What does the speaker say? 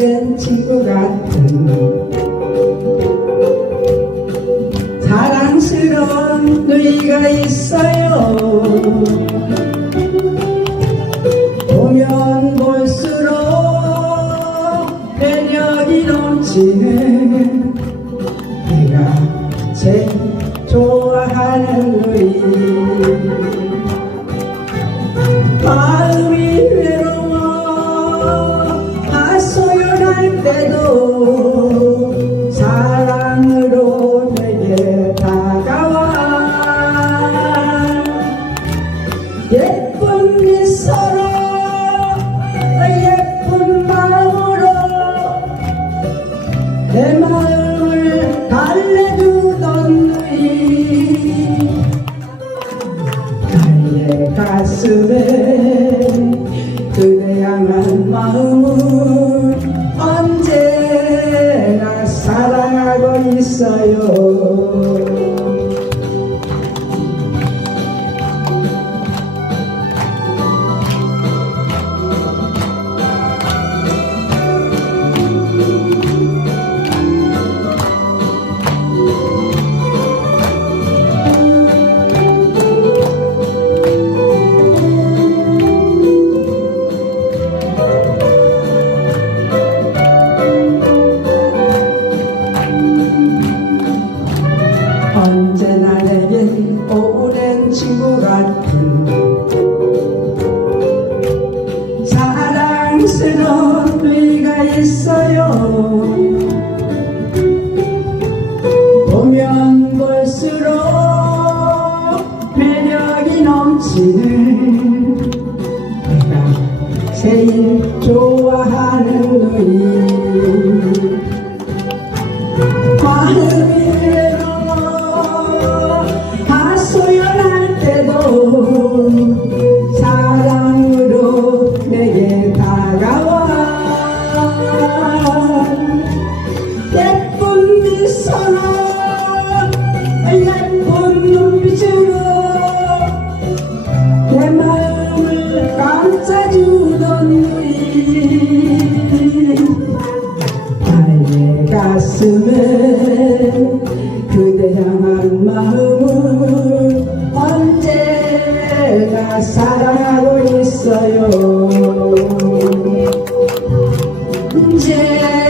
오래된 친구 같은 자랑스러운 누이가 있어요. 보면 볼수록 매력이 넘치는 내가 제일 좋아하는 누이 예쁜 네 사랑 예쁜 마음으로 내 마음을 달래주던 이 나의 가슴에 보면 볼수록 매력이 넘치는 예쁜 눈빛으로 내 마음을 감싸주던 누이 나의 가슴에 그대 향한 마음을 언제나 사랑하고 있어요. 언제